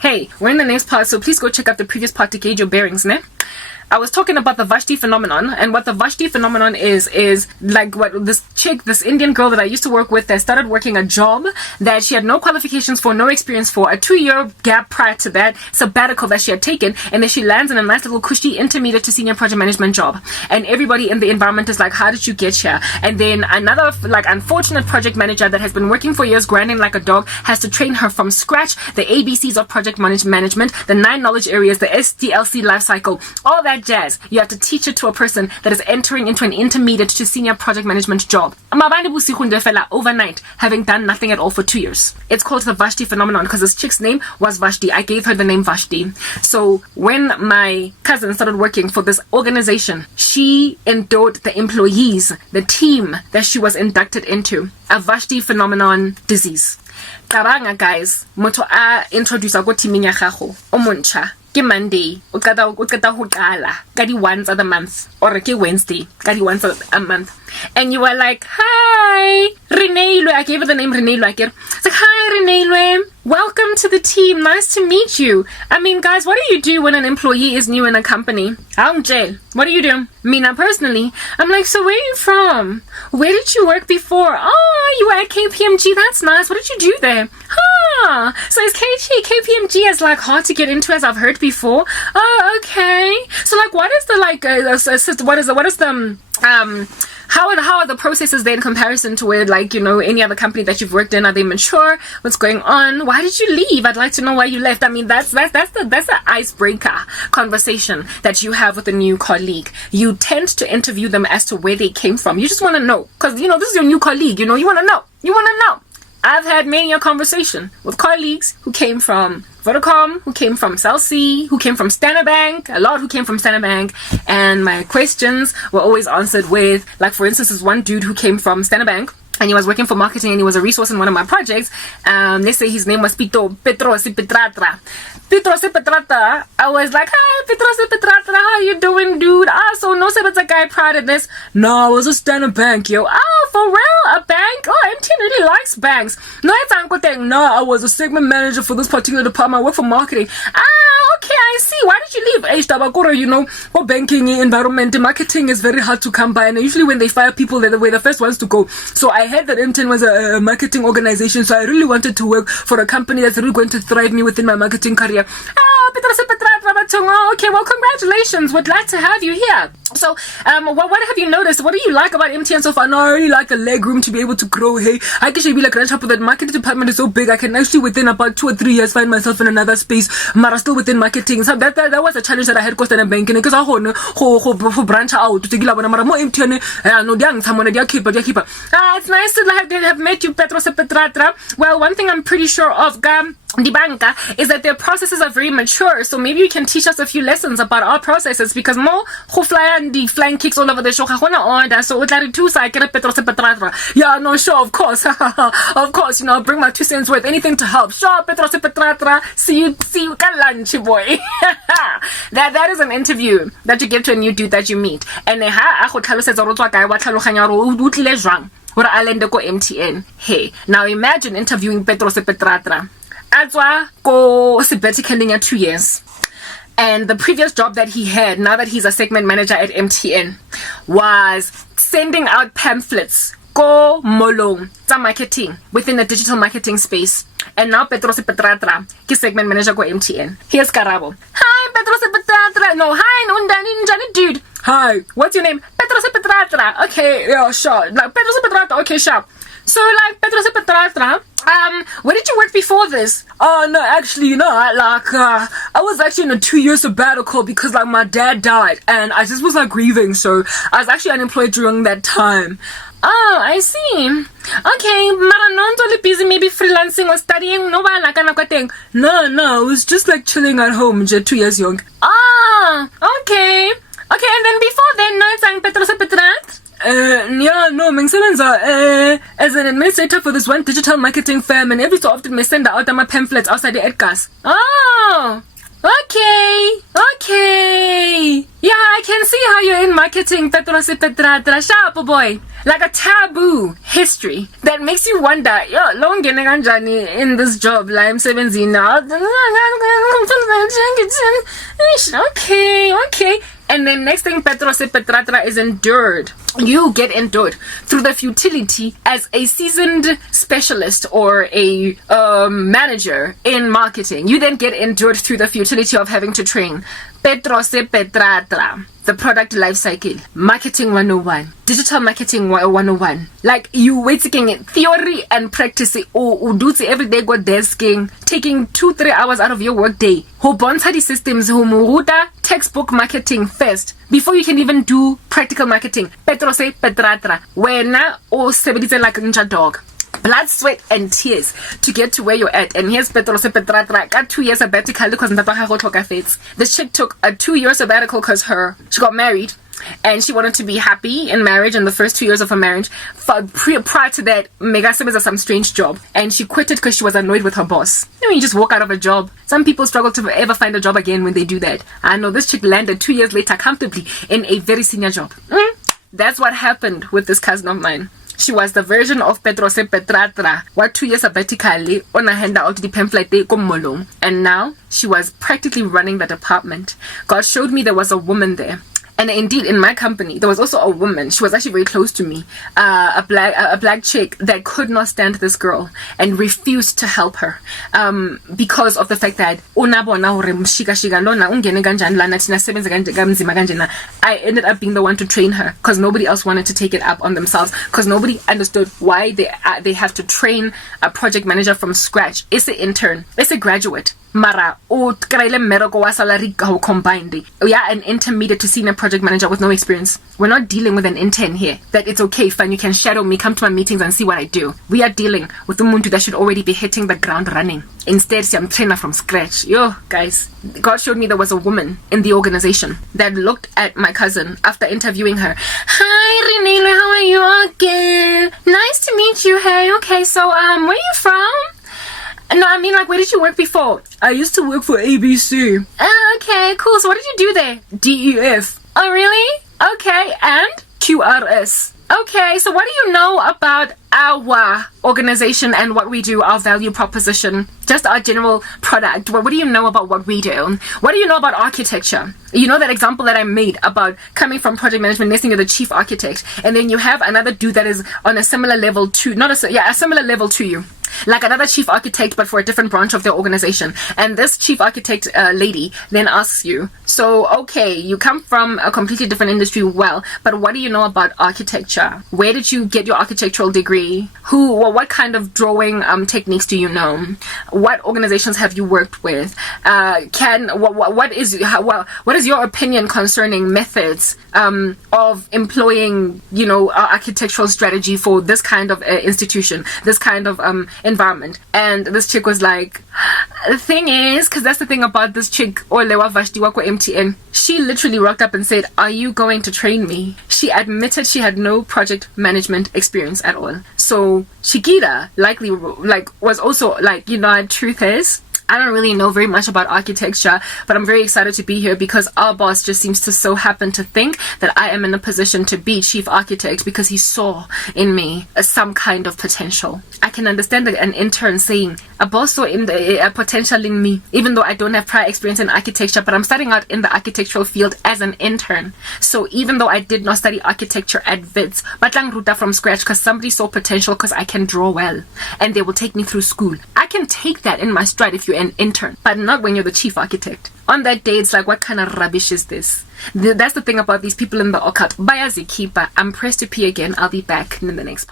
Hey, we're in the next part, so please go check out the previous part to gauge your bearings, ne? I was talking about the Vashti phenomenon, and what the Vashti phenomenon is like what this chick, this Indian girl that I used to work with, that started working a job that she had no qualifications for, no experience for, a 2-year gap prior to that, sabbatical that she had taken, and then she lands in a nice little cushy intermediate to senior project management job. And everybody in the environment is like, how did you get here? And then another like unfortunate project manager that has been working for years, grinding like a dog, has to train her from scratch, the ABCs of project management, the 9 knowledge areas, the SDLC life cycle, all that jazz. You have to teach it to a person that is entering into an intermediate to senior project management job overnight, having done nothing at all for 2 years. It's called the Vashti phenomenon because this chick's name was Vashti. I gave her the name Vashti. So when my cousin started working for this organization, she endowed the employees, the team that she was inducted into, a Vashti phenomenon disease. Kabanga guys, moto a introduce go teaming ya gago o montsha ke Monday o qeta ho qala ka di ones of the month, or ke Wednesday ka di ones of a month, and you were like, hi Reneilwe. I gave her the name Reneilwe. It's like, hi Reneilwe, welcome to the team, nice to meet you. I mean guys, what do you do when an employee is new in a company? I'm jail. What do you do? Mina personally, I'm like, so where are you from? Where did you work before? Oh, you were at KPMG, that's nice. What did you do there? Huh. So is KPMG as like hard to get into as I've heard before? Oh, okay. So like what is the like how are the processes there in comparison to where, like, you know, any other company that you've worked in? Are they mature? What's going on? Why did you leave? I'd like to know why you left. I mean, that's the icebreaker conversation that you have with a new colleague. You tend to interview them as to where they came from. You just want to know, because, you know, this is your new colleague. You know, you want to know. I've had many a conversation with colleagues who came from Vodacom, who came from Cell C, who came from Standard Bank, a lot who came from Standard Bank, and my questions were always answered with, like, for instance, there's one dude who came from Standard Bank, and he was working for marketing, and he was a resource in one of my projects. Let's say his name was Petros Petratra. I was like, hi Petros Petratra, how you doing, dude? So no said it's a guy prior to this. No, I was a Standard Bank, yo. Oh, for real? A bank? Oh, MTN really likes banks. No, it's Uncle Thing. No, I was a segment manager for this particular department. I work for marketing. Okay, I see. Why did you leave? Tabakoro, you know, for banking environment, marketing is very hard to come by, and usually when they fire people, they're the first ones to go. So I heard that MTN was a marketing organization, so I really wanted to work for a company that's really going to thrive me within my marketing career. Okay, well, congratulations. We'd like to have you here. So, what have you noticed? What do you like about MTN so far? No, I really like the leg room to be able to grow. Hey, I can actually be like that marketing department is so big. I can actually within about 2 or 3 years find myself in another space. But still within marketing. So that was a challenge that I had cost in banking because I go branch out to take more MTN. No, they keep. It's nice to have met you, Petros Petratra. Well, one thing I'm pretty sure of, the banka, is that their processes are very mature, so maybe you can teach us a few lessons about our processes, because more who fly and the flying kicks all over the show order, so yeah, no, sure, of course. Of course, you know, bring my 2 cents worth, anything to help. Sure, Petros Petratra, see you ka lunch, boy. that is an interview that you give to a new dude that you meet, and MTN. Hey, now imagine interviewing Petros Petratra. Azwa go sabbatically at 2 years. And the previous job that he had, now that he's a segment manager at MTN, was sending out pamphlets, go molong, marketing within the digital marketing space. And now Petros Petratra, he's segment manager go MTN. Here's Karabo. Hi, Petros Petratra. No, hi, no, dude. Hi, what's your name? Petros Petratra. Okay, yeah, sure. Like Petros Petratra. Okay, sure. So, like, Petros Petratra, where did you work before this? Oh, no, actually, you know, I was actually in a 2-year sabbatical because, like, my dad died, and I just was, like, grieving, so I was actually unemployed during that time. Oh, I see. Okay, mara non totally busy, maybe freelancing or studying, no, like, no, I was just, like, chilling at home, just 2 years young. Ah, okay, and then before then, no, it's Petros Petrat? Yeah, no, as an administrator for this one digital marketing firm, and every so often I send out my pamphlets outside the Edgar's. Oh, Okay. Yeah, I can see how you're in marketing, Petros Petratra. Sharp boy. Like a taboo history that makes you wonder, yo, long ganjani in this job, like I'm 17 now. Okay. And then next thing Petros Petratra is endured. You get endured through the futility as a seasoned specialist or a manager in marketing. You then get endured through the futility of having to train. Petros Petratra. The product life cycle, marketing 101, digital marketing 101. Like you waiting theory and practice or do every day go desking, taking 2-3 hours out of your work day. Who bonds the systems who muruta textbook marketing first before you can even do practical marketing. Petro say Petratra. Wena o sebeditse like ninja dog. Blood, sweat, and tears to get to where you're at. And here's Petros Petratra. Got 2 years sabbatical because this chick took a 2-year sabbatical because she got married and she wanted to be happy in marriage in the first 2 years of her marriage. Prior to that, Megasib is some strange job and she quit it because she was annoyed with her boss. You know, you just walk out of a job. Some people struggle to ever find a job again when they do that. I know this chick landed 2 years later comfortably in a very senior job. That's what happened with this cousin of mine. She was the version of Petros Petratra, what 2 years sabbatically on a handout the pamphlet komolong. And now she was practically running the department. God showed me there was a woman there. And indeed, in my company, there was also a woman. She was actually very close to me, a black chick that could not stand this girl and refused to help her because of the fact that I ended up being the one to train her because nobody else wanted to take it up on themselves because nobody understood why they have to train a project manager from scratch. It's an intern, it's a graduate. Mara o kraile mmereko wa salary go combined. We are an intermediate to senior project manager with no experience. We're not dealing with an intern here. That it's okay, fine, you can shadow me, come to my meetings and see what I do. We are dealing with the muntu that should already be hitting the ground running. Instead, I'm trainer from scratch. Yo, guys, God showed me there was a woman in the organization that looked at my cousin after interviewing her. Hi, Renee, how are you again? Nice to meet you. Hey, okay, so where are you from? No, I mean, like, where did you work before? I used to work for ABC. Oh, okay, cool. So what did you do there? DEF. Oh, really? Okay, and QRS. Okay, so what do you know about our organization and what we do, our value proposition, just our general product? What do you know about what we do? What do you know about architecture? You know that example that I made about coming from project management, next thing you're the chief architect, and then you have another dude that is on a similar level to, a similar level to you. Like another chief architect, but for a different branch of their organization. And this chief architect lady then asks you, so, okay, you come from a completely different industry, well, but what do you know about architecture? Where did you get your architectural degree? What kind of drawing techniques do you know? What organizations have you worked with? What is your opinion concerning methods of employing, architectural strategy for this kind of institution, this kind of environment? And this chick was like, the thing is, because that's the thing about this chick, Olewa Vashti Wako MTN, she literally rocked up and said, are you going to train me? She admitted she had no project management experience at all. So Shikira likely was also like, truth is, I don't really know very much about architecture, but I'm very excited to be here because our boss just seems to so happen to think that I am in a position to be chief architect because he saw in me some kind of potential. I can understand an intern saying, a boss saw in a potential in me, even though I don't have prior experience in architecture, but I'm starting out in the architectural field as an intern. So even though I did not study architecture at WITS, Batlang Ruta from scratch because somebody saw potential because I can draw well and they will take me through school. I can take that in my stride if you're an intern, but not when you're the chief architect. On that day, it's like, what kind of rubbish is this? That's the thing about these people in the occult. Bayazi keeper. I'm pressed to pee again. I'll be back in the next part.